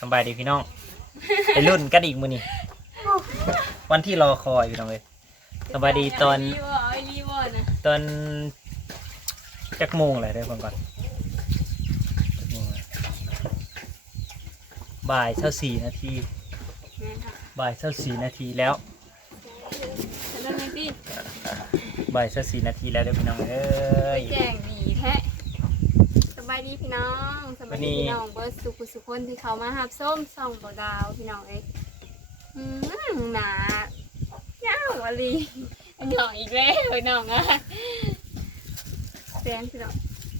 สบายดีพี่น้องไปรุ่นกันอีกมือนี่วันที่รอคอยพี่น้องเลยสบายดีตอนตอนจักโมงอะไรได้ฟังก่อนกโมงอะไรบ่ายเท่าสี่นาทีบ่ายเท่าสี่นาทีแล้วบ่ายเท่าสี่นาทีแล้วเด้อพี่น้องเอ้ยแจ้งดีแท้ายดีพี่น้องสบายดีพี่น้องเบิร์ดสุขุสุขคนที่เขามาหับส้มส่องบ่ดาวพี่น้องเอ้ยอืมหนาเจ้าวะลีอันหน่องอีกแล้วพี่น้องอะแซนพี่น้อง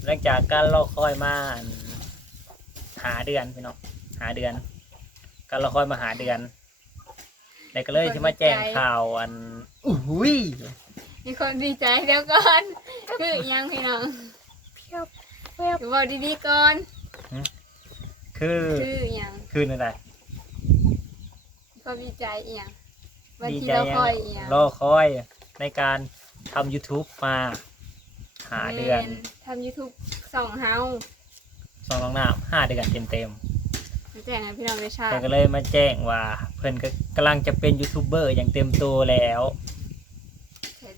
หลังจากการรอคอยมาอันหาเดือนพี่น้องหาเดือน การรอคอยมาหาเดือนแล้วก็เลยจะมาแจ้งข่าวอันอุ้ยมีคนดีใจเดี๋ยวก่อนคืออีหยังพี่น้องเพียบ เพียบบอกดีๆก่อนคือคืออีหยังคืออะไรก็ดีใจอีหยังวันดีที่ใจเรายังคอยอีหยังรอคอยในการทำ YouTube มาหาเดือน แม่ทำ YouTube สองเฮาสองน้องน้ำห้าเดือนเต็มเต็มแจ้งให้พี่น้องได้ทราๆบแต่ก็เลยมาแจ้งว่า เพิ่นก็กำลังจะเป็นยูทูบเบอร์อย่างเต็มตัวแล้วเสร็จ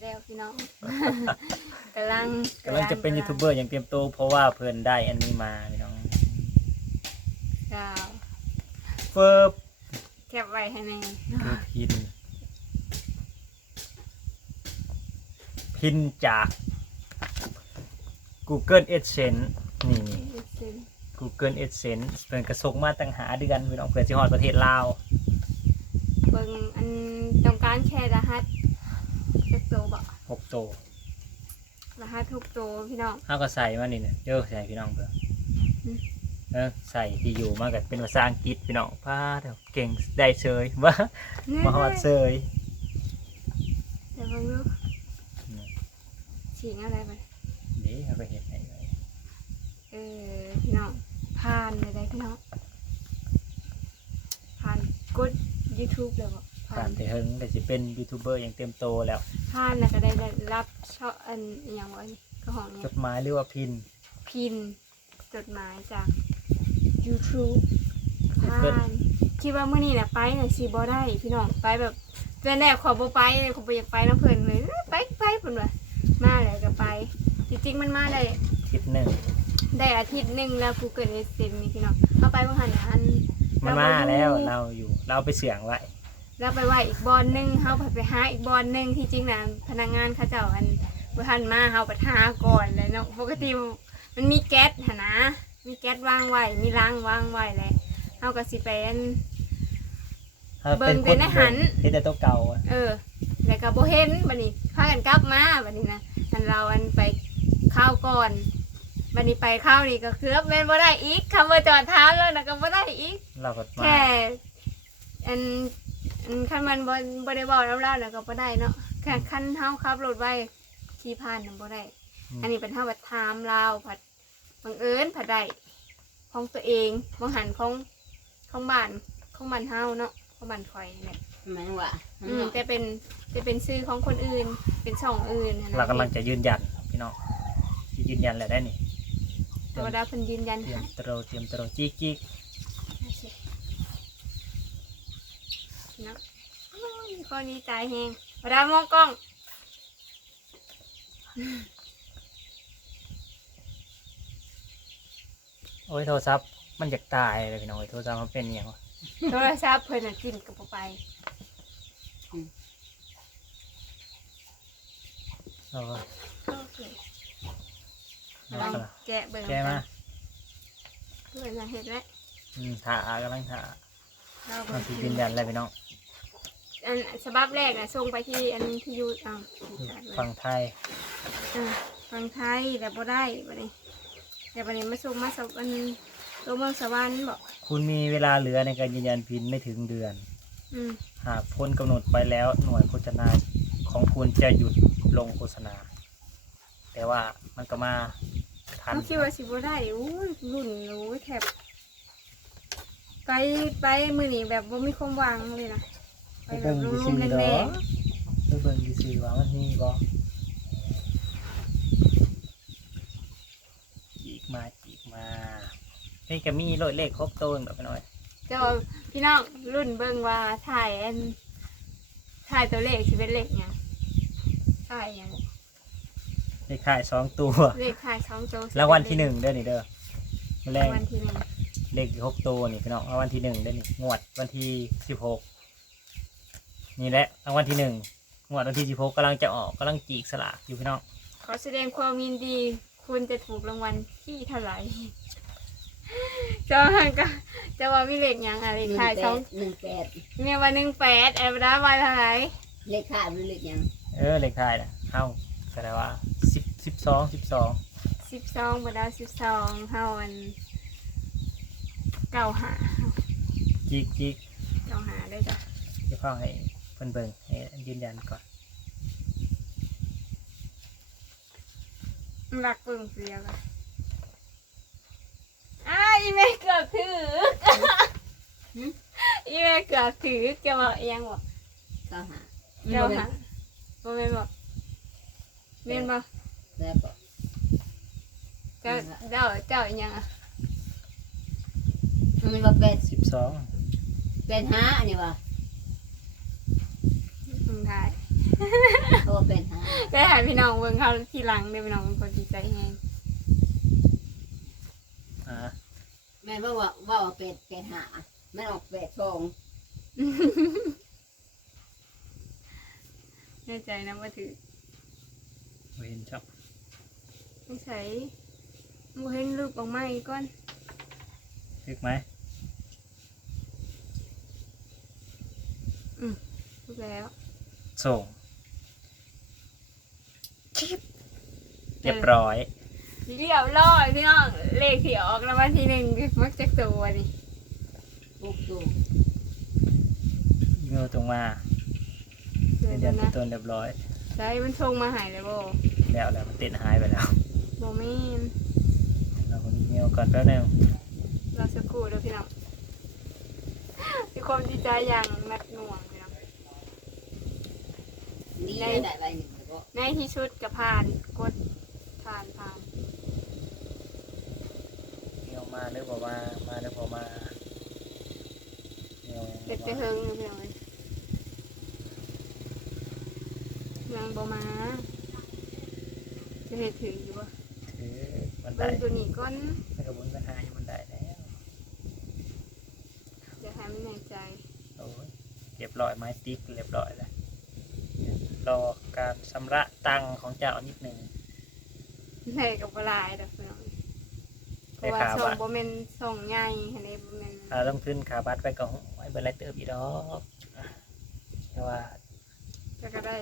แล้วพี่น้อง กำลังกำลังจะเป็นยูทูบเบอร์อย่างเต็มตัวเพราะว่าเพิ่นได้อันนี้มาพี่น้องกล่าวเฟิร์บแคบไว้ให้แน่คือพิน พินจาก Google AdSense นี่นี่ Google AdSense เพิ่นกระส่งมาตั้งหาเดือนพี่น้องเพื่อสิฮอดประเทศลาว เบิ่งอันต้องการแชร์รหัส จักโตบ่หกโตวรหัสทุกโตพี่น้อง เฮาก็ใส่มานี่เนี่ยเด้อใส่พี่น้องเด้ออมเออใส่ที่อยู่มาก็เป็นภาษาอังกฤษพี่น้องพาเดี๋ยวเก่งได้เชยว่ามาฮอดเชยเดี๋ยวเบิ่งดูฉีงอะไรไปเด้เอาไปเฮ็ดให้เลยเออพี่น้องผ่านเลยได้พี่น้องผ่านกด YouTube เลยบ่ ผ่านแต่เฮิงแต่สิเป็นยูทูบเบอร์อย่างเต็มโตแล้วผ่านแล้วก็ได้รับช่ออันอหย่างวะนี่ก็ของจเนี่ยดหมายหรือว่าพินพินจดหมายจาก YouTube ผ่าเพิ่นนคิดว่ามื้อนี้น่ะไปน่ะสิบ่ได้พี่น้องไปแบบเดือนแรกขอบ่ไปเลยขอบ่อยากไปน้ำเพิ่นเลยเอ้ยไปไปเพิ่นว่ามาแล้วก็ไป จริงๆมันมาได้ทิศหนึ่งได้อาทิตย์หนึงแล้ว Google a d s e n s นี่พี่น้องเอาไปบ่หันน่ะอันมันมาแล้วเราอยู่ เราไปเสียงไว้ แล้วไปไหว้อีกบอลหนึงเฮาไปไปหาอีกบอลหนึงที่จริงน่ะพนักงานเขาเจ้าอันบ่ทันมาเฮาไปหาก่อนเลยเนาะปกติมันมีแก๊สหั่นนะ มีแก๊สวางไว้มีล้างวางไว้แหละเฮาก็สิไปอันเราเบิ่งแต่ในหันเฮ็ดแต่ตัวเก่าอะเออแล้วก็บ่เห็นบัดนี้พากันกลับมาบัดนี้นะอันเราอันไปข้าวก่อนบัดนี้ไปข้าวนี่ก็คือแม่นบ่ได้อีกคำว่าจอดเท้าแล้วนะก็บ่ได้อีกเราก็มาแค่อัน อันคันมันบ่บ่ได้บอกน้ำเล่าแล้วก็บ่ได้เนาะแค่คันเฮาขับรถไว้ที่ผ่านน่ะบ่ได้อันนี้เป็นเฮาบัดถามลาวผัดบังเอิญผัดได้ของตัวเองบ่หันของของบ้านของบ้านเฮาเนาะของบ้านข่อยนี่แหละหมายว่าอืมจะเป็นจะเป็นซื้อของคนอื่น เป็นช่องอื่นนะเรากำลังจะยืนยันพี่น้องยืนยันแหละได้นี่ธรรมดาเพิ่นยืนยันเตรียให้มโตรเตรียมโตรจิกจิก เนาะโอ้ยข้อนี้ตายแฮงเวลามองกล้องโอ้ยโทรศัพท์มันอยากตายเลยพี่น้องโอ้ยโทรศัพท์มันเป็นอหย่างวะโทรศัพท์เพิ่นน่ะกินกับบ่ไปเราก็โอเคลองแกะเบิ่งแก้มาเพิ่นน่ะเฮ็ดแล้วอืมถ่ากำลังถ่า เรามันเบิ่งสิยืนยันเลยพี่น้องอันฉบับแรกน่ะส่งไปที่อันที่อยู่อ้าวฝั่งไทยอ่าฟังไทยแต่บ่ได้บัดนี้แต่บัดนี้มาส่งมาสวอันตัวเมืองสวรรค์บอกคุณมีเวลาเหลือในการยืนยันพินไม่ถึงเดือน อืมหากพ้นกำหนดไปแล้วหน่วยโฆษณาของคุณจะหยุดลงโฆษณา แต่ว่ามันก็มาทันเขาคิดว่าสิบ่ได้อู้ยรุ่นโอ้ยแทบ ไปไปมื้อนี้แบบบ่มีความหวังเลยนะไปแบบเบิ่งลซื่มอๆๆแรเด้องไปเบิ่งซื่อๆว่ามันมีบ่จีกมาจีกมานี่ก็มีโลดเลขครบตัวแบบน้อยเจ้าพี่น้องรุ่นเบิ่งว่าถ่ายอันถ่ายตัวเลขสิเป็นเลขหยังถ่ายหยังเลขขายสองตัวเลขถ่ายสองตัวสิเป็แล้ววันที่หนึ่งเด้อนี่เด้อแมลรางงวัลที่หนึ่ง เลขหกตัวนี่พี่น้องรางวัลที่หนึ่งเด้อนี่งวดวันที่สิบหกนี่แหละรางวัลที่หนึ่งงวดวันที่สิบหกกำลังจะออกกำลังจีกสลากอยู่พี่น้องขอแสดงความยินดี คุณจะถูกรางวัลที่เท่าไหร่เจ้าหันก็เจะว่ามีเลขหยังอะไรหนึ่งถ่ายแปสองดหนึ่งแปดเมียวันหนึ่งแปดแอบได้มาเท่าไหร่เลขค่าหรือเลขหยังเออเลขท้ายนะเข้าแสดงว่าสิบสิบสองสิบสองสิบสองบดาวสิบสองเท่าอัน เก้าหาจีกจีกเก้าหาได้จ้ะจะเข้าให้เพิ่นเบิ่งให้ยืนยันก่อนรักเบิ่งเสียละอ้ายอีเมเกือบถืออีเมเกือบถือจะบอกเอียงบอกเก้าหาเจ้าหาบ่แม่นบอกแม่นบอกแล้วก็เจ้าเจ้าเจ้าอีหยังอะ มันว่าแปดสิบสองแปดห้าอันนี้วะมึงทายเขาว่าแปดห้าได้หายพี่น้องเบิ่งเขาทีหลังเด้อพี่น้องเป็นคนดีใจแฮงอ่าแม่นว่าว่าว่าว่าแปดแปดห้าแม่นออกแปดสองแน่ใจนะว่าถือเห็นชอบไม่ใส่บ่เห็นรูปออกมาอีกก่อน ถึกไหม รูปแล้ว ส่งชิปเรียบร้อย เรียบร้อยพี่น้องเลขที่ออกรางวัลที่หนึ่งมักจะตัวนี่หกตัวอีเมลตรงมาเดี๋เดืยอนวเดือนนะต้นๆเรียบร้อยใช่มันส่งมาใหายเลยบ่แล้วแล้วมันติดหายไปแล้วบ่แม่นเราคนอีเมลก่อนแป๊บนึงเราสักครู่เด้อพี่น้องมี ความดีใจอย่างหนักหน่วงพี่น้องนี่ได้ได้ใบหนึ่งแล้วก็ในที่ชุดกับผ่านกดผ่านผ่านเมลมาหรือบอกว่ามาหรือบอกมาเมลเด็ดไปเฮงพี่น้องยังบ่มาจะเฮ็ดถืออยู่บ่ถือมันได้เบิ่งตัวนี้ก่อนไม่กระบุนปัญหาอยู่มันได้แล้ วเดี๋ยวให้มันแน่ใจโอ้ยเรียบร้อยไม้ติ๊กเรียบร้อยแล้วรอการชำระตังค์ของเจ้านิดหนึ่งแน่กับบ่หลายดอกพี่น้องเพได้ราะว่าข่าวส่งว่าบ่แม่นส่งง่ายอันนี้บ่แม่นถ้าลงทุนขาบัตรไปก็ไว้เบอร์ไรเติมอีกดอกแต่ว่าก็ก็ได้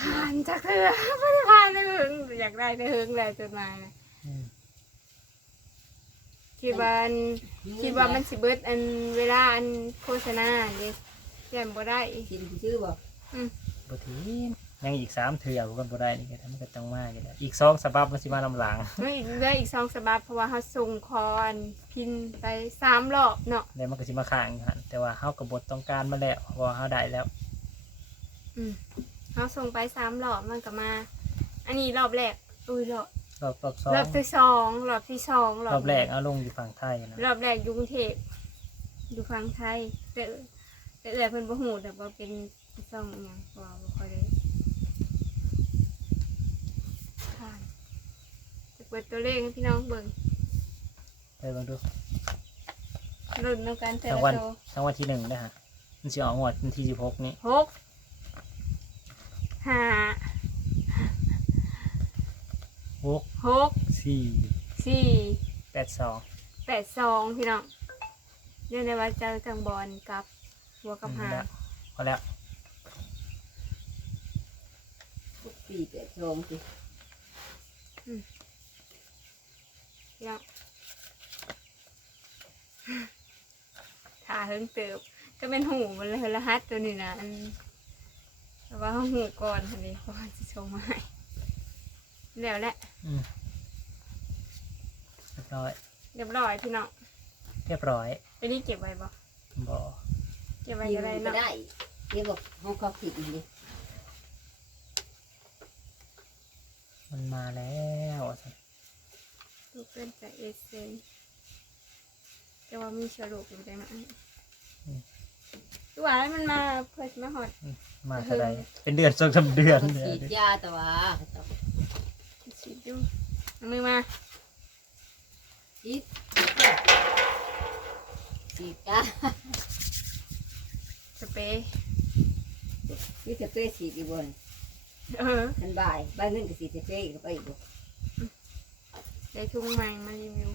ผ่านจักเทื่อบ่ได้ผ่านได้หึงอยากได้ได้หึงแล้วจดหมายน่ะอืม คิดว่าอันคิดว่ามันสิเบิดอันเวลาอันโฆษณานี่แย่มบ่ได้กินชื่อบอกบทียังอีกสามเถื่อกันบ่ได้นี่ก็ทำมันก็ต้องมากอยู่แล้วอีกสองสบับมันสิมาลำหลังไม่เหลืออีกสองฉบับเพราะว่าเฮาส่งคอนพินไปสามรอบเนาะแล้วมันก็สิมาค้างอยู่หันแต่ว่าเฮากับบทต้องการมาแล้วเพราะว่าเฮาได้แล้วอืมเฮาส่งไปสามรอบมันก็มา อันนี้รอบแรกอุ้ยรอบ รอบรอบสองรอบที่สองรอบที่สองรอบแรกเอาลงอยู่ฝั่งไทยนะรอบแรกอยู่กรุงเทพอยู่ฝั่งไทย แต่แต่เอื้อยเพิ่นบ่ฮู้แต่ว่าเป็นซ่องอิหยังเพราะว่าบ่ค่อยได้ผ่านจะเปิดตัวเลขให้พี่น้องเบิ่งไปเบิ่งดูรุ่นน้ำกันแต่รางละวัลตัวรางวัลที่หนึ่งนะฮะมันสิออกงวดวันที่สิบหกนี้หกห้า ห กหกสี่สี่แปดสองแปดสองพี่น้องเรียกได้ว่าเจอจังบอลกับหัวกับหางแล้วพอแล้วสี่แปดสองสิพี่น้องถ่าเฮิงเติบ ก็เป็นหูมันเลยรหัสตัวนี้นะอันแต่ว่าเขาหูก่อนอันนี้ก่อนจะชมมาให้ แล้วแหละอืมเรียบร้อย เรียบร้อยพี่น้องเรียบร้อยตัวนี้เก็บไว้บ่บอเก็บไว้กินก็ได้ก็เนาะได้เดี๋ยวบอกห้องเขาผิดนี่ดิมันมาแล้วลูกเพื่อนจากเอเซนแต่ว่ามีเชื้อโรคอยู่ได้ไหมตัวอะไรมันมาเพื่อจะมาหอด มาเท่าไรเป็นเดือนสองสามเดือนฉีดยาแต่ว่า ฉีดอยู่เอามือมาฉีดฉีดยาสเปรย์คือจะเป้ฉีดอีกบนเออทันบ่ายบ่ายเงินก็ฉีดจะเป้อีกก็ไปอีกบ่ได้ทุ่งใหม่มารีวิว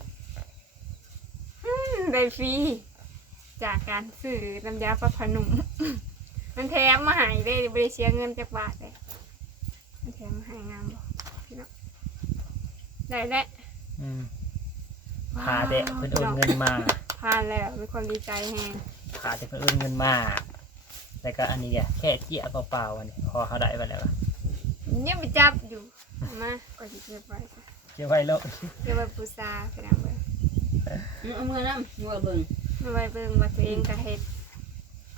อืมได้ฟรีจากการซื้อน้ำยาปลาผนุ่มมันแถมมาใหายได้บริเสียเงินจากบาทเลยมันแถมมาใหายงามบ่พี่น้อง ได้แล้วอืมพาเด็กเพิ่นโอนเงินมาผ่านแล้วมีความดีใจแฮงพาเด็กเพิ่นโอนเงินมาแล้วก็อันนี้แกแค่เจี๊ยเปล่าๆอันนี้พอเขาได้ไปแล้วอะยังไปจับอยู่เอามาก่อนจะเก็บไว้ค่ะเก็บไว้แล้วเก็บไว้ปูซาไปนำเบิ่งเอามือน้ำมือเบิ่งไม่ไว้เบิ่งว่าตัวเองก็เฮ็ด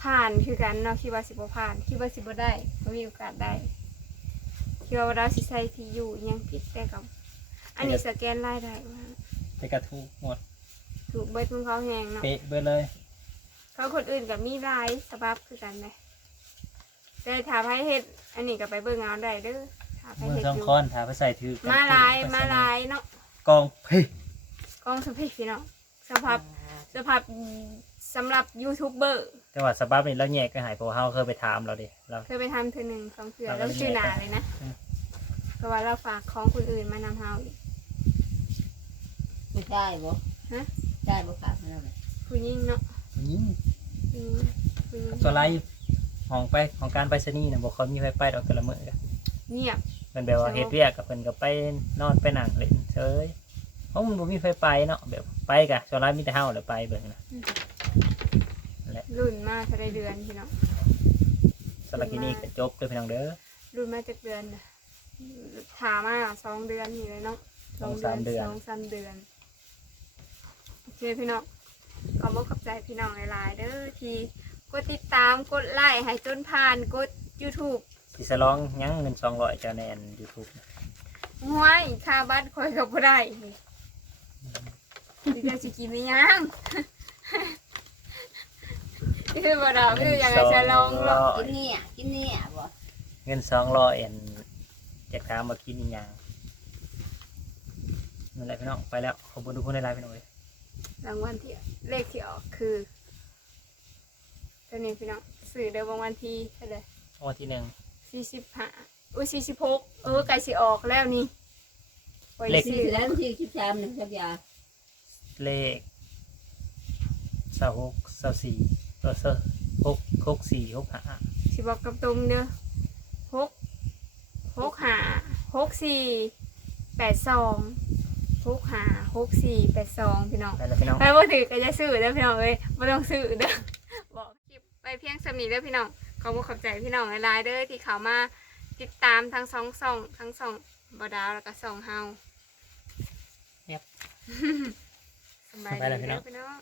ผ่านคือกันเนาะคิดว่าสิบ่ผ่านคิดว่าสิบ่ได้บ่มีโอกาสได้คิดว่าเราสิใช้ที่อยู่อิหยังผิดแต่กับ อันนี้สแกนรายได้ว่าแต่กระทูกหมดถูกเบิดของเขาแหงเนาะ เป๊ะเบิดเลย เขาคนอื่นก็มีรายสบับคือกันเลยแต่ถ้าไผเฮ็ด อันนี้ก็ไปเบิ่งเอาได้เด้อถ้าไผมือเฮ็ดสองอยู่คอนถาไปใส่ถือกันมาลายมาลายเนาะกองเฮ้ยกล้องสเปคพี่เนาะสภาพสภาพสำหรับยูทูบเบอร์แต่ว่าสบับนี่เราแยกก็หายเพราะว่าเราเคยไปถามเราดิเรา เคยไปทำเธอหนึ่งสองเถื่อเอาแล้วชื่อหนาแล้วเลยนะอืมเพราะว่าเราฝากของคนอื่นมานำเฮาอีก ไม่ได้บ่ฮะได้บ่ขาดเท่านั้นแหละผู้หญิงเนาะยิงผู้หญิงผู้หญิงตัวไรของไปของการไปสนีย์นะบอกเขามีไฟไปดอกแต่ละมื้อกันเงียบมันแบบว่าเฮ็ดเวียกกับเพิ่นก็ไปนอนไปนั่งเล่นเฉยเพราะมันบ่มีไฟไปเนาะแบบไปกะส่วนหลายมีแต่เฮาแหละไปเบิ่งนะรุ่นมาเท่าไรเดือนพี่เนาะสำหรับที่นี่ก็จบเด้อพี่น้องเด้อรุ่นมาจากเดือนน่ะถามมาสองเดือนนี่เลยเนาะสองสามเดือน สองสามเดือน โอเคพี่น้องขอบคุณขอบใจพี่น้องหลายๆเด้อที่กดติดตามกดไลค์ให้จนผ่านกด YouTube สิสลองยังเงิน200จะในอัน YouTube นะห้วยค่าบัตรคอยกับผู้ได้ดิจะสิกินหรือยังคือบ่ดอกคืออย่างไรจะลองหรอกกินเนี่ยกินเนี่ยบ่เงิน200อันอยากถามว่ากินอีหยังนั่นแหละพี่น้องไปแล้วขอบคุณทุกคนหลายๆพี่น้องเอ้ย รางวัลที่เลขที่ออกคือตัวนี้พี่น้องสื่อเดิมรางวัลที่เท่าไหร่วันที่หนึ่งสี่สิบห้าอุ้ยสี่สิบหกเออไก่สิออกแล้วนี่ไว้สี่ซื้อสิบแล้วสี่สิบสามหนึ่งสักยาเลขสหกสสี่เออเซอหกหกสี่หกห้าสิบอกกับตรงเด้อหกหกห้าหกสี่แปดสอง หกห้าหกสี่แปดสองพี่น้อง ไปแล้วพี่น้อง ไปบ่ถือก็จะซื้อเด้อพี่น้องเอ้ยบ่ต้องซื้อเด้อบอกคลิปไปเพียงสำนีเด้อพี่น้องขอบคุณขอบใจพี่น้องหลายๆเด้อที่เขามาติดตามทั้งสองช่องทั้งสองบดาวแล้วก็สองเฮา Yep สบายไปดีแล้วพี่น้เด้อองพี่น้อง